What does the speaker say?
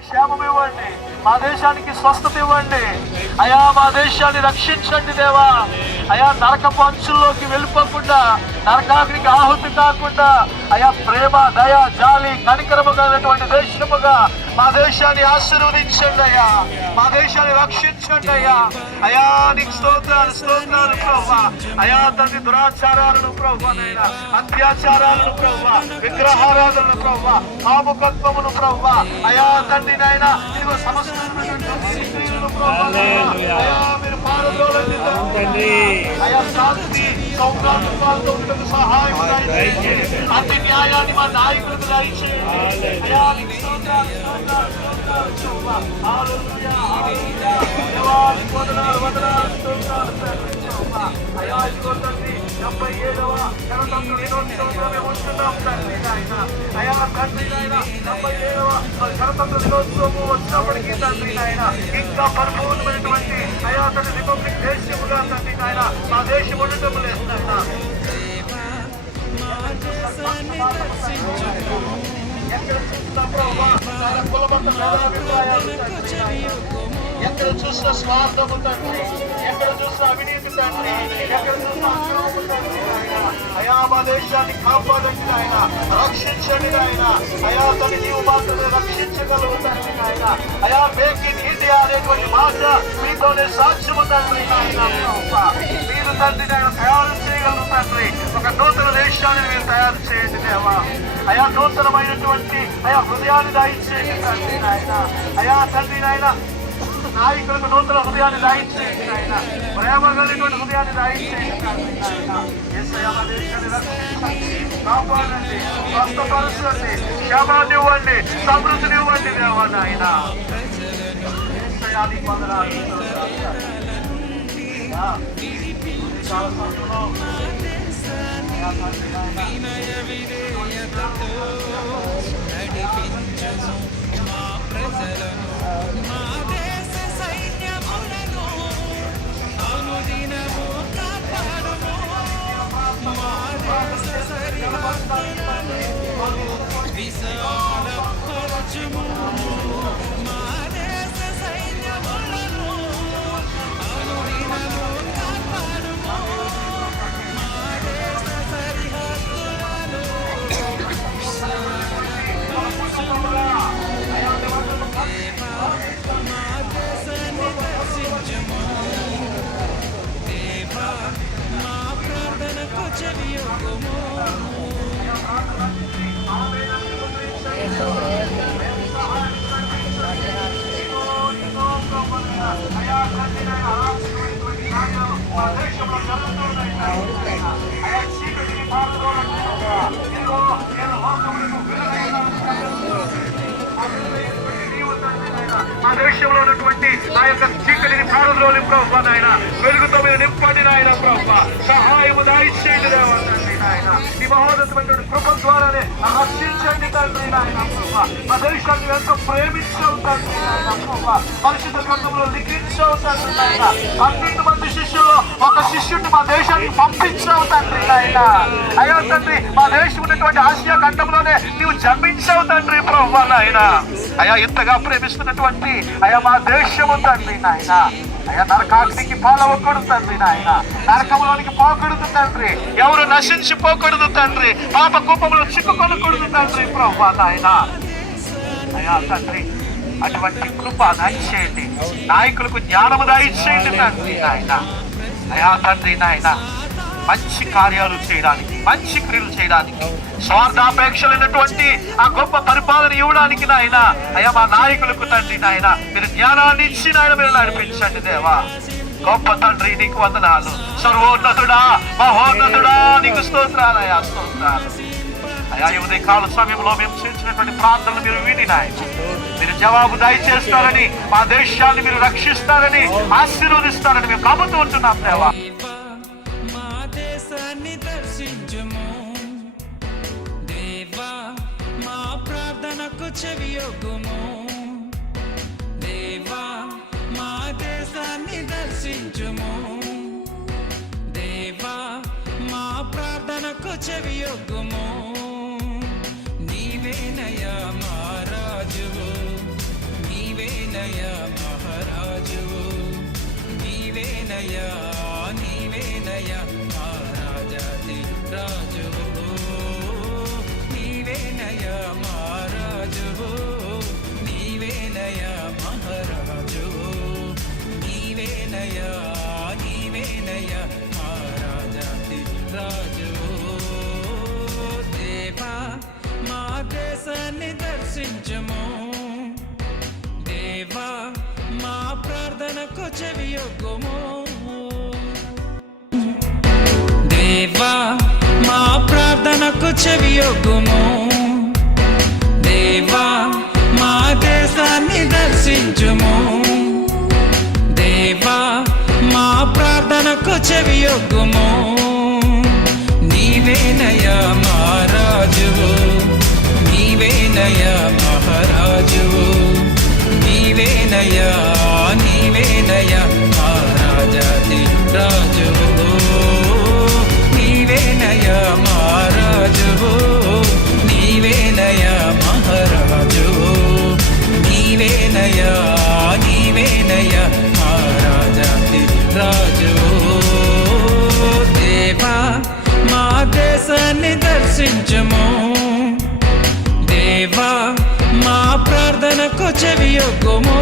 క్షేమం ఇవ్వండి. మా దేశానికి స్వస్థత ఇవ్వండి. అయా మా దేశాన్ని రక్షించండి దేవా. అయా నరక పంచుల్లోకి వెళ్ళిపోకుండా నరకాగ్నికి ఆహుతి కాకుండా అయా ప్రేమ దయ జాలి కనికరము కలిగినటువంటి దేశముగా మా దేశాన్ని ఆశీర్వదించండి అయ్యా మా దేశాన్ని రక్షించండి అయ్యా అయా నీకు స్తోత్రాలు స్తోత్రాలు ప్రభా అయా తండ్రి దురాచారాలను ప్రభా నైనా అత్యాచారాలను ప్రభా విగ్రహారాధనలు ప్రభా కాముకత్వమును ప్రభా అయా తండ్రి నాయన ఇదిగో సమస్తమైనటువంటి మీరు పారదోలండి తండ్రి. అయా శాంతి సౌభాగ్యాలతో ఉండకు సహాయం. అతి న్యాయాన్ని మా నాయకులకు దయచేయండి. వందనాలు, వందనాలు. అయా ఇదిగో తండ్రి డెబ్బై ఏడవ గణతంత్ర ఉంటున్నాం తండ్రి నాయన. అయా తండ్రి నాయన డెబ్బై ఏడవ గణతంత్ర దినోత్సవం వచ్చినప్పటికీ తండ్రి నాయన ఇంకా పరిపూర్ణమైనటువంటి అయా రిపబ్లిక్ దేశములు తండ్రి నాయన మా దేశం ఉండటం లేదు ఎక్కడ చూసినా ప్రభా నాయన. భేదాభిప్రాయాలు ఎక్కడ చూసిన స్వార్థము తండ్రి ఎక్కడ చూసిన అవినీతి తండ్రి ఎక్కడ చూసిన అక్రమము తండ్రి అయా మా దేశాన్ని కాపాడండి ఆయన రక్షించండి ఆయన అయా తల్లి నీవు మాత్రమే రక్షించగలవు ఆయన అయా మేక్ ఇన్ ఇండియా అనేటువంటి మాట మీతోనే సాక్ష్యము తండ్రి. మీరు తండ్రి నాయన తయారు చేయగలను తండ్రి. ఒక నూతన దేశాన్ని మీరు తయారు చేయండి దేవా. అయా నూతనమైనటువంటి అయా హృదయాన్ని దాయించేయండి తండ్రి నాయన. అయా తండ్రి నాయన నాయకులకు నూతన హృదయాన్ని దాయించేయండి నాయన. ప్రేమ కలిగినటువంటి హృదయాన్ని దాయించేయండి కాపాడండి స్వస్థపరచండి క్షమాన్ని ఇవ్వండి సమృద్ధిని ఇవ్వండి దేవా నాయన. యేసయ్య నీకు వందనాలు, స్తోత్రాలు. అయ్యా, ఈ దేశంలో ఉన్నటువంటి ఆ యొక్క చీకటిని ప్రారంభంలో ప్రభావ నాయన. వెలుగుతో మీరు నింపండి నాయన ప్రభావ సహాయము దాయిచ్చేయండి దేవా తండ్రి నాయన. ఈ మహోన్నతమైనటువంటి కృప ద్వారానే రక్షించండి తండ్రి నాయన ప్రభావ మా ఎంతో ప్రేమించవు తండ్రి ఆయన ప్రభావ పరిశుద్ధ గ్రంథంలో లిఖించవు తండ్రి నాయన పన్నెండు మంది శిష్యులు ఒక శిష్యుడిని మా దేశానికి పంపించావు తండ్రి నాయన అయ్యో తండ్రి మా దేశం ఉన్నటువంటి ఆసియా ఖండంలోనే నీవు జన్మించావు తండ్రి ప్రభు నాయన అయ్యా ఇంతగా ప్రేమిస్తున్నటువంటి అయ్యా మా దేశము తండ్రి నాయన అయ్యా నరకాగ్నికి పాలవకూడదు తండ్రి నాయన నరకంలోనికి పోకూడదు తండ్రి. ఎవరు నశించిపోకూడదు తండ్రి. పాప కూపంలో చిక్కుకొనకూడదు తండ్రి. ప్రభా అయా తండ్రి అటువంటి కృప దయచేయండి నాయకులకు జ్ఞానము దయచేయండి తండ్రి నాయన. అయా తండ్రి నాయన మంచి కార్యాలు చేయడానికి మంచి క్రియలు చేయడానికి స్వార్థాపేక్షలైనటువంటి ఆ గొప్ప పరిపాలన ఇవ్వడానికి నాయన. అయ్యా మా నాయకులకు తండ్రి నాయన మీరు జ్ఞానాన్ని ఇచ్చి నాయన మీరు నడిపించండి దేవా. గొప్ప తండ్రి నీకు వందనాలు. సర్వోన్నతుడా మహోన్నతుడా నీకు స్తోత్రాలయా స్తోత్రాలు. అయా ఈ ఉదయ కాల సమయంలో మేము చేసినటువంటి ప్రార్థనలు మీరు విని మీరు జవాబు దయచేస్తారని మా దేశాన్ని మీరు రక్షిస్తారని ఆశీర్వదిస్తారని మేము నమ్ముతూ ఉంటున్నాం దేవా. మా దేవా మా ప్రార్థనకు చెవియొగ్గుము దేవా మా దేశాన్ని దర్శించుము. దేవా మా ప్రార్థనకు చెవియొగ్గుము yeah, yeah. చెవియొగ్గుము దేవా మా ప్రార్థనకు చెవియొగ్గుము. దేవా మా దేశాన్ని దర్శించుము. దేవా మా ప్రార్థనకు చెవియొగ్గుము. దర్శించము దేవా మా ప్రార్థనకు చెవియొగ్గుము.